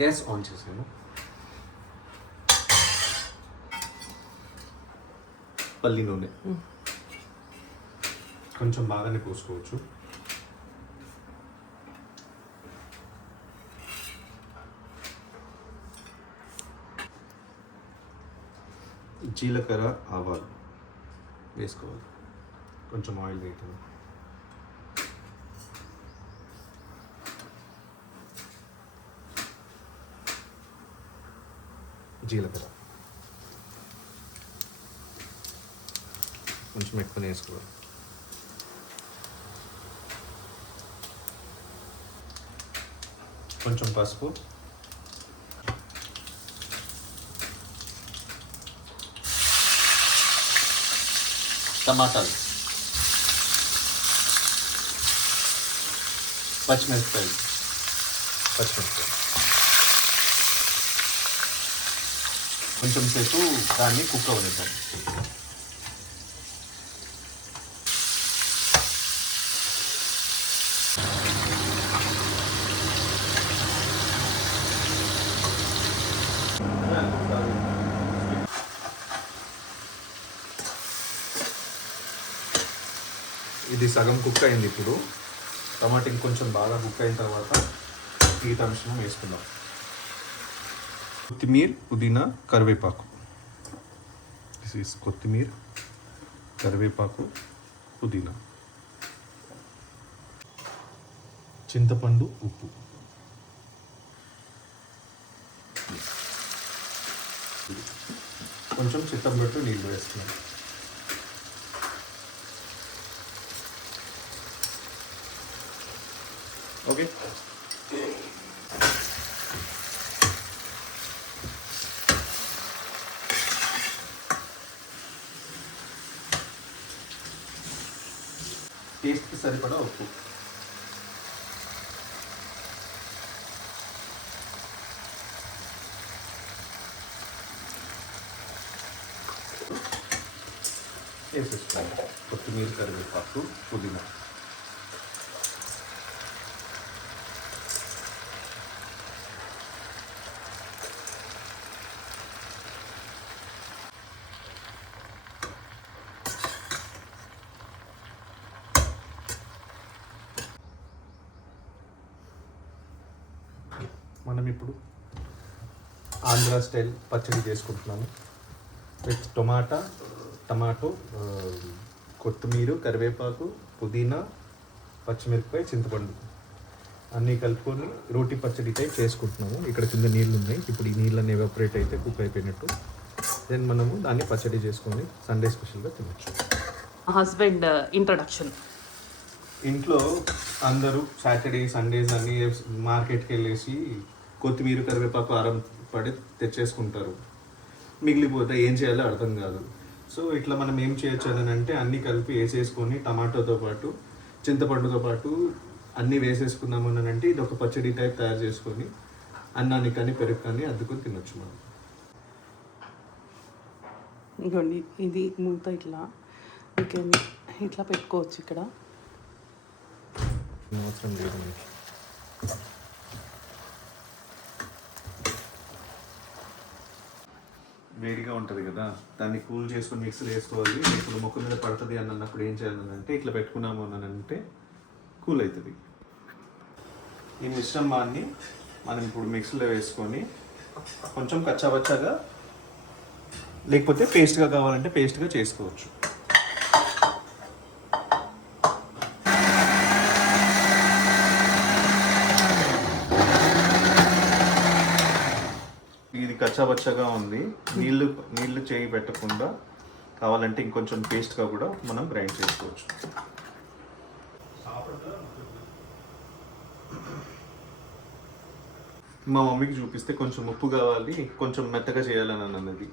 Gas on చేసాను. పల్లి నూనె కొంచెం బాగానే పోసుకోవచ్చు. జీలకర్ర ఆవాలు వేసుకోవాలి. కొంచెం ఆయిల్ వేయటం. జీలకర్ర కొంచెం ఎక్కువ వేసుకోవాలి. కొంచెం పసుపు, టమాటాలు, పచ్చిమిరపకాయలు కొంచెం సేపు దాన్ని కుక్ అవ్వనిద్దాం. ఇది సగం కుక్ అయింది. ఇప్పుడు టమాటా కొంచెం బాగా కుక్ అయిన తర్వాత ఈ మిశ్రమం వేసుకుందాం. కొత్తిమీర, పుదీనా, కరివేపాకు. దిస్ ఈస్ కొత్తిమీర, కరివేపాకు, పుదీనా, చింతపండు, ఉప్పు. కొంచెం చిత్తపట్టు నీళ్ళు వేస్తున్నాం. ఓకే, టేస్ట్కి సరిపడా ఉప్పు. వేసేసుకోండి. కొత్తిమీర, కరివేపాకు, పుదీనా. మనం ఇప్పుడు ఆంధ్ర స్టైల్ పచ్చడి చేసుకుంటున్నాము. విత్ టమాటో, కొత్తిమీర, కరివేపాకు, పుదీనా, పచ్చిమిరపకాయ, చింతపండు అన్నీ కలుపుకొని రోటి పచ్చడి టైప్ చేసుకుంటున్నాము. ఇక్కడ కింద నీళ్ళు ఉన్నాయి. ఇప్పుడు ఈ నీళ్ళని ఎవాపరేట్ అయితే కుక్ అయిపోయినట్టు. దెన్ మనము దాన్ని పచ్చడి చేసుకొని సండే స్పెషల్గా తినచ్చు. Husband introduction. ఇంట్లో అందరూ సాటర్డే సండేస్ అన్నీ మార్కెట్కి వెళ్ళేసి కొత్తిమీర, కరివేపాకు ఆరం పడి తెచ్చేసుకుంటారు. మిగిలిపోతే ఏం చేయాలో అర్థం కాదు. సో ఇట్లా మనం ఏం చేయొచ్చు అని అంటే అన్నీ కలిపి వేసేసుకొని టమాటోతో పాటు చింతపండుతో పాటు అన్నీ వేసేసుకున్నాము అని అంటే ఇది ఒక పచ్చడి టైప్ తయారు చేసుకొని అన్నాన్ని కానీ పెరుగు కానీ అద్దుకొని తినొచ్చు మనం. ఇంకోండి ఇది మూత ఇట్లా ఇట్లా పెట్టుకోవచ్చు. ఇక్కడ అవసరం లేదు మనకి. వేడిగా ఉంటుంది కదా, దాన్ని కూల్ చేసుకొని మిక్సర్ వేసుకోవాలి. ఇప్పుడు ముక్క మీద పడుతుంది అని అన్నప్పుడు ఏం చేయాలంటే ఇట్లా పెట్టుకున్నాము అని అంటే కూల్ అవుతుంది. ఈ మిశ్రమాన్ని మనం ఇప్పుడు మిక్సీలో వేసుకొని కొంచెం కచ్చాబచ్చాగా లేకపోతే పేస్ట్గా కావాలంటే పేస్ట్గా చేసుకోవచ్చు. ఇది కచ్చాబచ్చాగా ఉంది. నీళ్లు చేయి పెట్టకుండా కావాలంటే ఇంకొంచెం పేస్ట్గా కూడా మనం గ్రైండ్ చేసుకోవచ్చు. మా మమ్మీకి చూపిస్తే కొంచెం ఉప్పు కావాలి, కొంచెం మెత్తగా చేయాలని అన్నది.